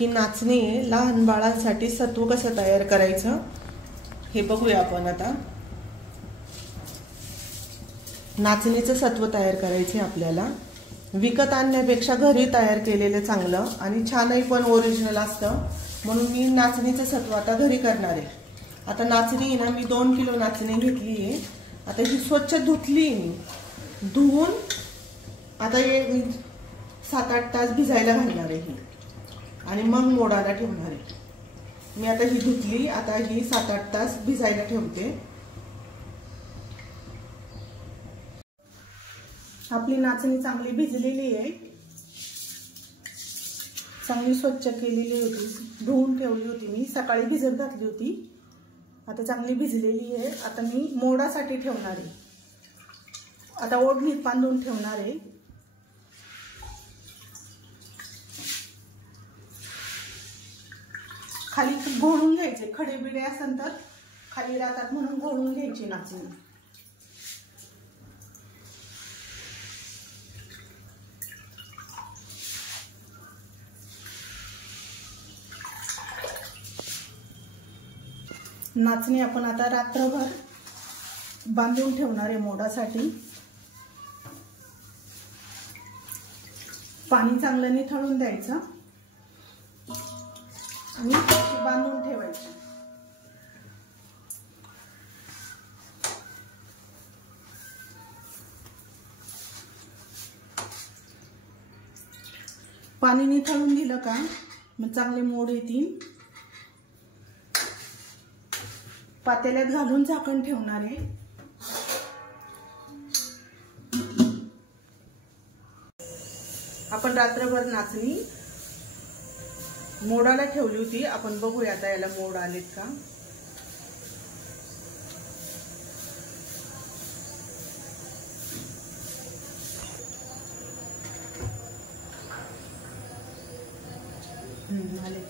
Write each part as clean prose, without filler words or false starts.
ही नाचणी आहे, लहान बाळांसाठी सत्व कसं तयार करायचं हे बघूया आपण आता। नाचणीचं सत्व तयार करायचे आपल्याला, विकत आणण्यापेक्षा घरी तयार केलेलं चांगलं आणि छानही पण ओरिजिनल असतं, म्हणून मी नाचणीचं सत्व आता घरी करणार आहे। आता नाचणी ना मी 2 किलो नाचणी घेतली आहे। आता ही स्वच्छ धुतली मी, धुवून आता हे मी 7-8 तास भिजायला घालणार आहे आणि मग मोडायला ठेवणार आहे। मी आता ही धुतली, आता ही 7-8 तास भिजायला ठेवते। आपली नाचणी चांगली भिजलेली आहे, चांगली स्वच्छ केलेली होती, धुवून ठेवली होती मी, सकाळी भिजत घातली होती। आता चांगली भिजलेली आहे। आता मी मोडासाठी ठेवणार आहे, आता ओढणीत बांधून ठेवणार आहे। खाली घोळून घ्यायचे, खडे बिडे असेल तर खाली राहतात म्हणून घोळून घ्यायची नाचणी। नाचणी आपण आता रात्रभर बांधून ठेवणार आहे मोडासाठी। पाणी चांगलं निथळून द्यायचं आणि बांधून ठेवायचं। पाणी निथळून दिलं का मग चांगले मोड येतील। पातेल्यात घालून झाकण ठेवणार आहे। आपण रात्रभर नाचणी मोडाला ठेवली होती, आपण बघूया आता याला मोड आलेत का। आले।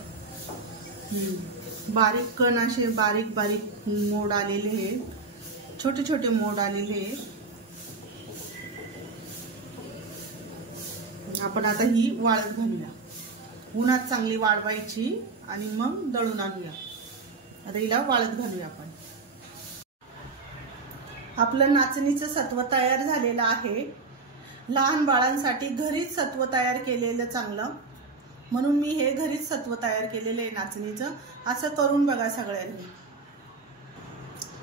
बारीक कण असे बारीक बारीक मोड आलेले आहेत, छोटे छोटे मोड आलेले आहेत। आपण आता ही वाळत घालूया, उन्हात चांगली वाळवायची आणि मग दळून आणूया। आता हिला वाळत घालूया आपण। आपलं नाचणीचं सत्व तयार झालेलं आहे। लहान बाळांसाठी घरीच सत्व तयार केलेलं चांगलं, म्हणून मी हे घरीच सत्व तयार केलेलं आहे नाचणीचं। असं करून बघा सगळ्यांनी।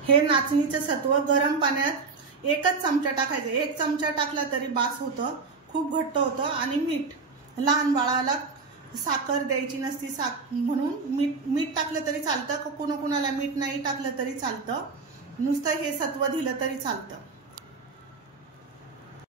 हे नाचणीचं सत्व गरम पाण्यात 1च चमचा टाकायचं, 1 चमचा टाकला तरी बास होतं, खूप घट्ट होतं। आणि मीठ, लहान बाळाला साखर द्यायची नसती म्हणून मीठ टाकलं तरी चालतं, कुणाला मीठ नाही टाकलं तरी चालतं, नुसतं हे सत्व दिलं तरी चालतं।